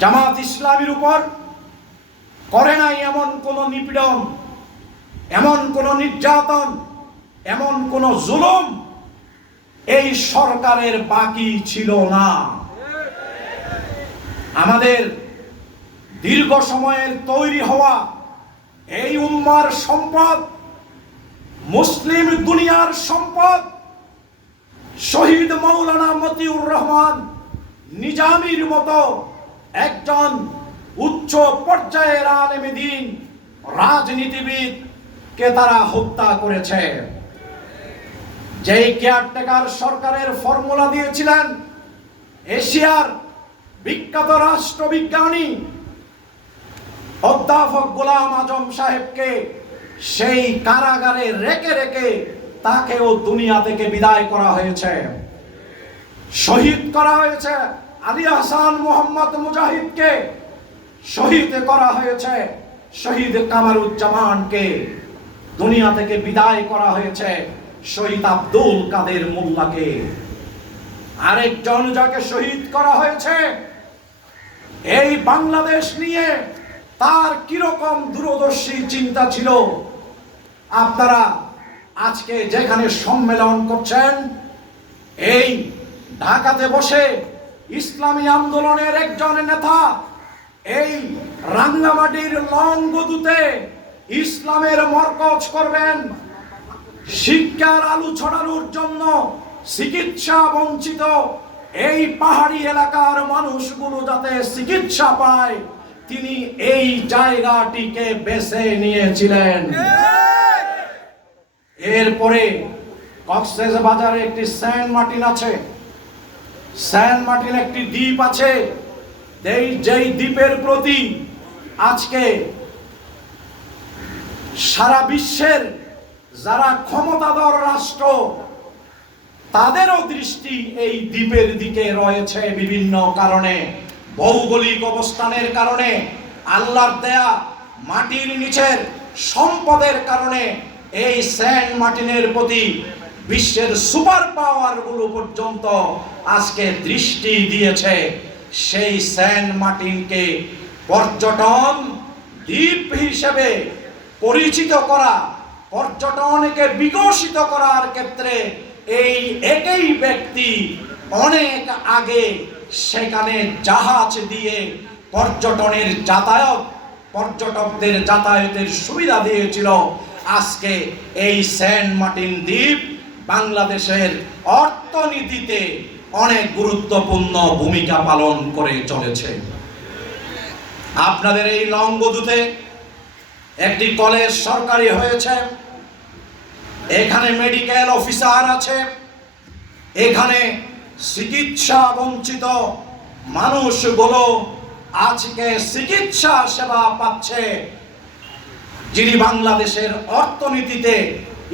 জামাত ইসলামীর উপর করে নাই এমন কোন নিপীড়ন, এমন কোন নির্যাতন, এমন কোন জুলুম এই সরকারের বাকি ছিল না। আমাদের দীর্ঘ সময়ের তৈরি হওয়া এই উম্মার সম্পদ, মুসলিম দুনিয়ার সম্পদ, শহীদ মাওলানা মতিউর রহমান নিজামীর মতো একজন উচ্চ পর্যায়ের আলেমে দ্বীন রাজনীতিবিদকে তারা হত্যা করেছে। যেই কেয়ারটেকার সরকারের ফর্মুলা দিয়েছিলেন এশিয়ার বিখ্যাত রাষ্ট্রবিজ্ঞানী অধ্যাপক গোলাম আজম সাহেবকে সেই কারাগারে রেখে রেখে তাকেও দুনিয়া থেকে বিদায় করা হয়েছে। শহীদ করা হয়েছে আলী হাসান মোহাম্মদ মুজাহিদকে, শহীদ করা হয়েছে শহীদ কামারুজ্জামানকে, দুনিয়া থেকে বিদায় করা হয়েছে শহীদ আব্দুল কাদের মোল্লাকে। আরেকজন যাকে শহীদ করা হয়েছে, এই বাংলাদেশ নিয়ে তার কিরকম দূরদর্শী চিন্তা ছিল। আপনারা আজকে যেখানে সম্মেলন করছেন, এই ঢাকাতে বসে ইসলামী আন্দোলনের একজন নেতা এই রাঙ্গামাটির লংগদুতে ইসলামের মরকজ করবেন, শিক্ষার আলো ছড়ানোর জন্য চিকিৎসা বঞ্চিত এই পাহাড়ি এলাকার মানুষগুলো যাতে চিকিৎসা পায়, তিনি এই জায়গাটিকে বেছে নিয়েছিলেন। এরপরে কক্সবাজারে একটি সেন্ট মার্টিন আছে, সেন্ট মার্টিন একটি দ্বীপ আছে, যেই দ্বীপের প্রতি আজকে সারা বিশ্বের যারা ক্ষমতাধর রাষ্ট্র তাদেরও দৃষ্টি এই দ্বীপের দিকে রয়েছে। বিভিন্ন কারণে, ভৌগোলিক অবস্থানের কারণে, আল্লাহর দেয়া মাটির নিচের সম্পদের কারণে এই সেন্ট মার্টিনের প্রতি বিশ্বের সুপার পাওয়ার গুলো পর্যন্ত আজকে দৃষ্টি দিয়েছে। সেই সেন্ট মার্টিনকে পর্যটন দ্বীপ হিসেবে পরিচিত করা, পর্যটনকে বিকশিত করার ক্ষেত্রে এই একই ব্যক্তি অনেক আগে সেখানে জাহাজ দিয়ে পর্যটনের যাতায়াত, পর্যটকদের যাতায়াতের সুবিধা দিয়েছিল। আজকে এই সেন্ট মার্টিন দ্বীপ বাংলাদেশের অর্থনীতিতে অনেক গুরুত্বপূর্ণ ভূমিকা পালন করে চলেছে। আপনাদের এই লংগদুতে একটি কলেজ সরকারি হয়েছে, এখানে মেডিকেল অফিসার আছে, এখানে চিকিৎসা বঞ্চিত মানুষগুলো আজকে চিকিৎসা সেবা পাচ্ছে। যিনি বাংলাদেশের অর্থনীতিতে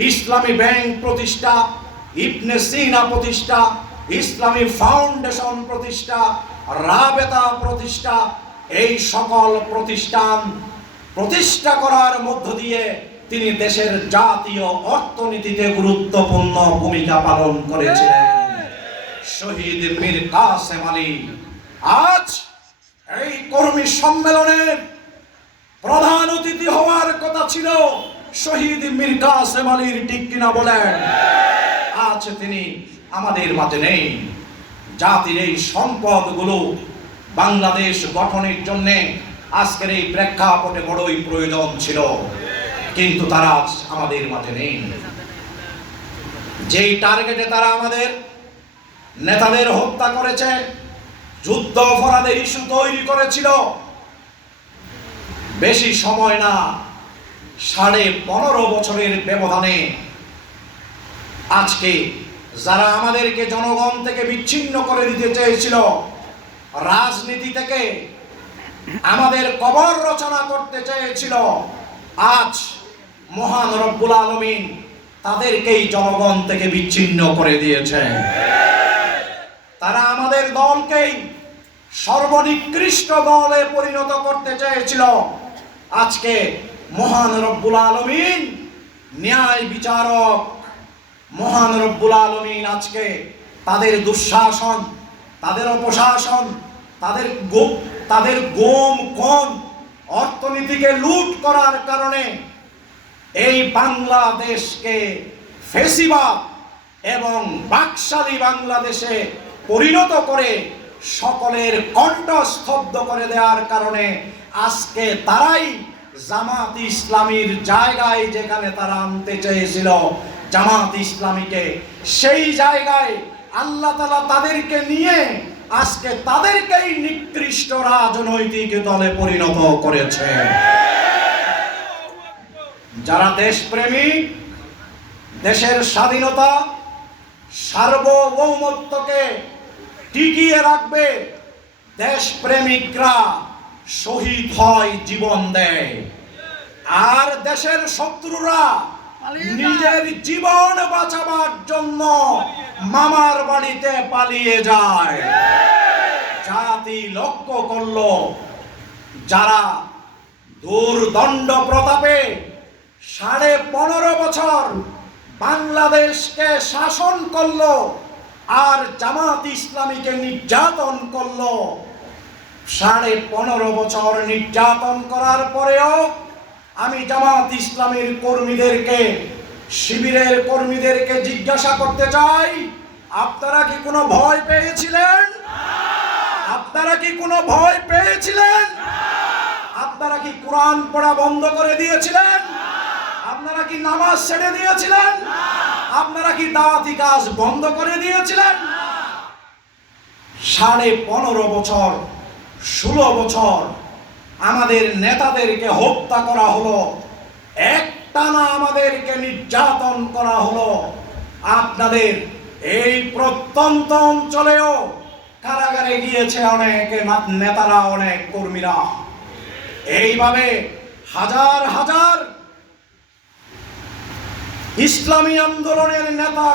ইসলামী ব্যাংক প্রতিষ্ঠা, ইবনে সিনা প্রতিষ্ঠা, ইসলামী ফাউন্ডেশন প্রতিষ্ঠা, রাবেতা প্রতিষ্ঠা, এই সকল প্রতিষ্ঠান প্রতিষ্ঠা করার মধ্য দিয়ে তিনি দেশের জাতীয় অর্থনীতিতে গুরুত্বপূর্ণ ভূমিকা পালন করেছিলেন। শহীদ মীর কাসেম আলী আজ এই কর্মী সম্মেলনের প্রধান অতিথি হওয়ার কথা ছিল। শহীদ মীর কাসেম আলীর ঠিক কিনা বলেন? আজ তিনি আমাদের মাঝে নেই। জাতির এই সম্পদগুলো বাংলাদেশ গঠনের জন্য আজকের এই প্রেক্ষাপটে বড়ই প্রয়োজন ছিল, কিন্তু তারা আজ আমাদের মাঝে নেই। যেই টার্গেটে তারা আমাদের নেতাদের হত্যা করেছে, যুদ্ধ অপরাধের ইস্যু তৈরি করেছিল, বেশি সময় না, 15.5 বছরের ব্যবধানে আজকে যারা আমাদেরকে জনগণ থেকে বিচ্ছিন্ন করে দিতে চেয়েছিল, রাজনীতি থেকে আমাদের কবর রচনা করতে চেয়েছিল, আজ মহান রব্বুল আলামিন তাদেরকেই জনগণ থেকে বিচ্ছিন্ন করে দিয়েছে। তারা আমাদের দলকেই সর্বনিকৃষ্ট দলে পরিণত করতে চেয়েছিল। আজকে মহান রব্বুল আলামিন ন্যায় বিচারক, মহান রব্বুল আলামিন আজকে তাদের দুঃশাসন, তাদের অপশাসন, তাদের গম কম অর্থনীতিকে লুট করার কারণে এই বাংলাদেশকে ফেসিবাদ এবং বাকশালী বাংলাদেশে পরিণত করে সকলের কণ্ঠ স্তব্ধ করে দেওয়ার কারণে আজকে তারাই জামাত ইসলামীর জায়গায়, যেখানে তারা আনতে চেয়েছিল জামাত ইসলামীকে, সেই জায়গায় আল্লাহ তাআলা তাদেরকে নিয়ে আজকে তাদেরকেই নিকৃষ্ট রাজনৈতিক দলে পরিণত করেছে। যারা দেশপ্রেমিক, দেশের স্বাধীনতা সার্বভৌমত্বকে টিকিয়ে রাখবে, দেশপ্রেমিকরা শহীদ হয়, জীবন দেয়, আর দেশের শত্রুরা নিজের জীবন বাঁচাবার জন্য মামার বাড়িতে পালিয়ে যায়। জাতি লক্ষ্য করল, যারা দুর্দণ্ড প্রতাপে 15.5 বছর বাংলাদেশকে শাসন করলো আর জামাত ইসলামীকে নির্যাতন করলো, 15.5 বছর নির্যাতন করার পরেও আমি জামাত ইসলামীর কর্মীদেরকে, শিবিরের কর্মীদেরকে জিজ্ঞাসা করতে চাই, আপনারা কি কোনো ভয় পেয়েছিলেন? আপনারা কি কোনো ভয় পেয়েছিলেন? আপনারা কি কোরআন পড়া বন্ধ করে দিয়েছিলেন? আপনারা কি নামাজ ছেড়ে দিয়েছিলেন? আপনারা কি দাওয়াতি কাজ বন্ধ করে দিয়েছিলেন? 15.5 বছর, 16 বছর আমাদের নেতাদেরকে হত্যা করা হলো, একটানা আমাদেরকে নির্যাতন করা হলো। আপনাদের এই প্রত্যন্ত অঞ্চলেও কারাগারে গিয়েছে অনেক নেতারা, অনেক কর্মীরা। এইভাবে হাজার হাজার ইসলামী আন্দোলনের নেতা